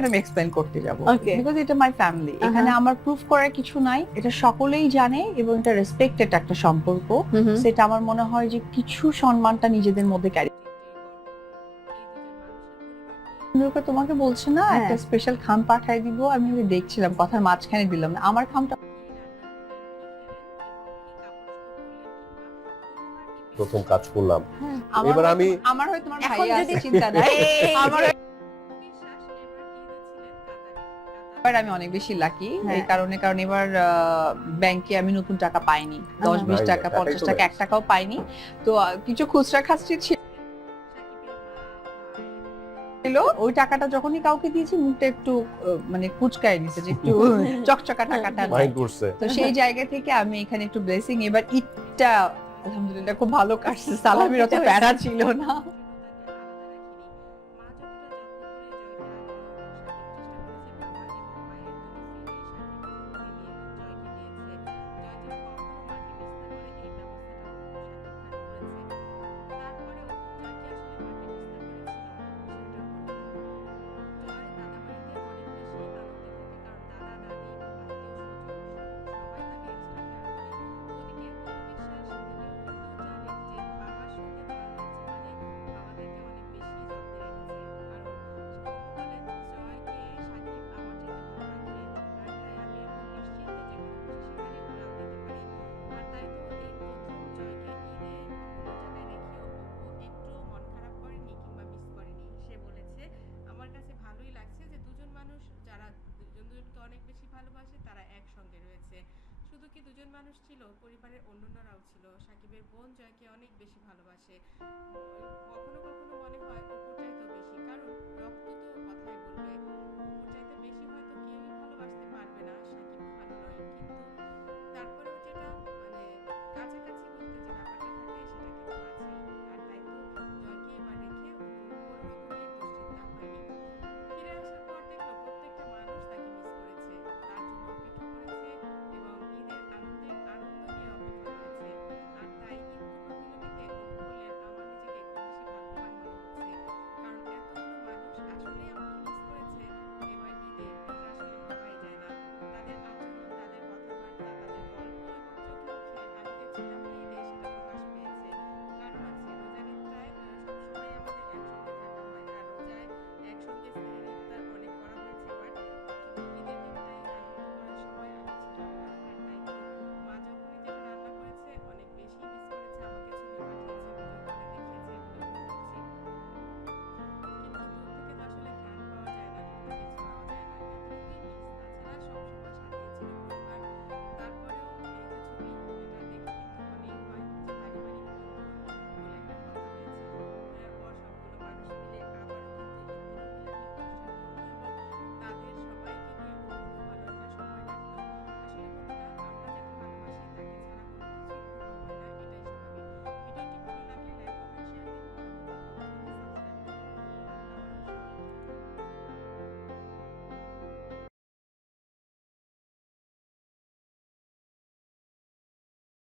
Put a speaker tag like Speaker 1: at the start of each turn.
Speaker 1: কেন আমি এক্সপ্লেন করতে যাব। বিকজ এটা মাই ফ্যামিলি এখানে আমার প্রুফ করার কিছু নাই। এটা সকলেই জানে এবং এটা রেসপেক্টেড একটা সম্পর্ক। সেটা আমার মনে হয় যে কিছু সম্মানটা নিজেদের মধ্যে ক্যারি তোমাকে বলছে না
Speaker 2: হ্যাঁ।
Speaker 1: একটা স্পেশাল খাম পাঠাই দিব। আমি দেখছিলাম কথার মাঝখানে দিলাম না। আমার খামটা
Speaker 3: প্রথম কাজ করলাম।
Speaker 1: আমার
Speaker 3: এবার
Speaker 1: হয়-
Speaker 3: আমি-
Speaker 1: আমার হয় তোমার ভাই আছে। চিন্তা নাই আমার এবার আমি অনেক বেশি লাকি এই
Speaker 2: হ্যাঁ।
Speaker 1: কারণে কারণ এবার ব্যাংকে আমি নতুন টাকা পাইনি। দশ বিশ টাকা পঞ্চাশ টাকা এক টাকাও পাইনি। তো কিছু খুচরা খাচ্ছি ছিল। ওই টাকাটা যখনই কাউকে দিয়েছি মুখটা একটু আহ, মানে কুচকায় নিছে যে একটু চকচকা টাকাটা। তো সেই জায়গা থেকে আমি এখানে একটু ব্লেসিং এবার ঈদটা আলহামদুলিল্লাহ খুব ভালো কাটছে। সালামির অত প্যারা ছিল না।
Speaker 4: শুধু কি দুজন মানুষ ছিল পরিবারের অন্যান্যরাও ছিল? সাকিবের বোন জয়কে অনেক বেশি ভালোবাসে।